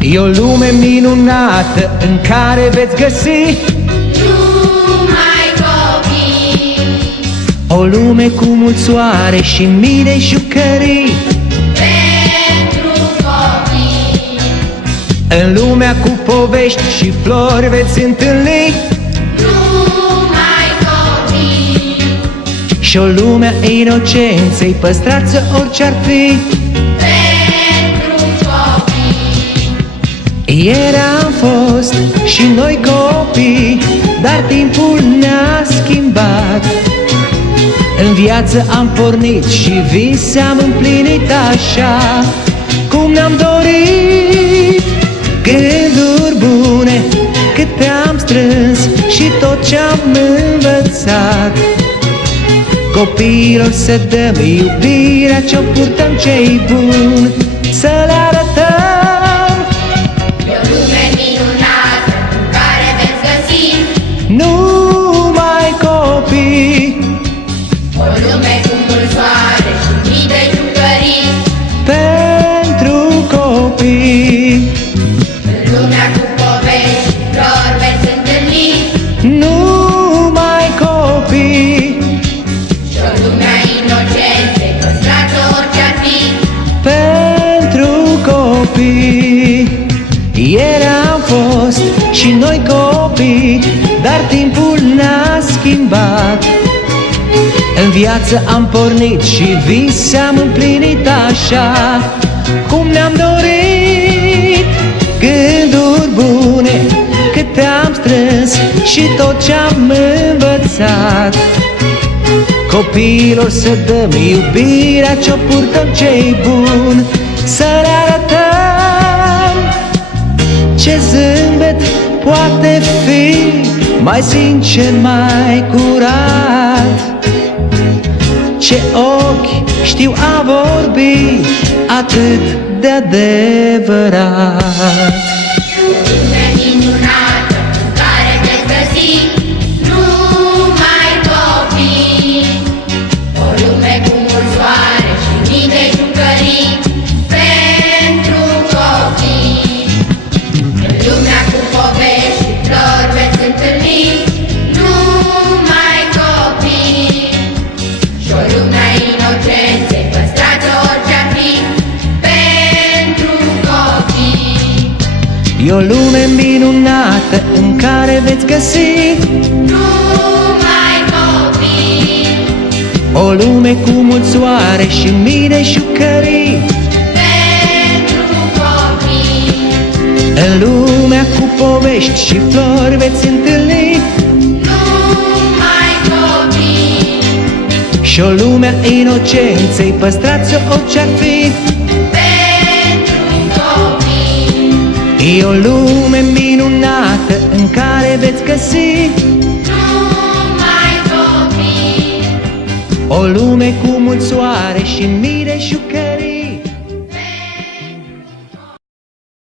E o lume minunată în care veți găsi numai copii. o lume cu mult soare și mii de jucării. Pentru copii. În lumea cu povești și flori veți întâlni Numai copii. și o lume a inocenței, păstrați orice-ar fi. Pentru copii. Ieri am fost și noi copii, dar timpul ne-a schimbat. În viață am pornit și vise am împlinit așa cum ne-am dorit. Gânduri bune câte am strâns și tot ce-am învățat. Copiilor să dăm iubirea ce-o purtăm ce-i bun, să le arătăm. E o lume minunată în care veți găsi Numai copii. o lume cu mult soare și mii de jucării. Pentru copii. În lumea cu povești și flori veți întâlni Numai copii. și o lume a inocenței, păstrați orice-ar fi. Pentru copii. Ieri am fost și noi copii, dar timpul ne-a schimbat. În viață am pornit și vise am împlinit așa cum ne-am dorit. Gânduri bune câte am strâns și tot ce-am învățat. Copiilor să dăm iubirea ce-o purtăm ce-i bun, să le arătăm. Ce zâmbet poate fi mai sincer, mai curat. Ce ochi știu a vorbi atât de adevărat. O lume minunată în care veți găsi numai copii. O lume cu mult soare și mii de jucării. Pentru copii. În lumea cu povești și flori veți întâlni numai copii. Și o lume a inocenței, păstrați orice-ar fi. Pentru copii. E o lume minunată în care veți găsi Numai copii. o lume cu mult soare și mii de jucării. Pentru copii. În lumea cu povești și flori veți întâlni Numai copii. și o lume a inocenței, păstrați orice-ar fi. Pentru copii. E o lume minunată în care veți găsi Numai copii. o lume cu mult soare și mii de jucării.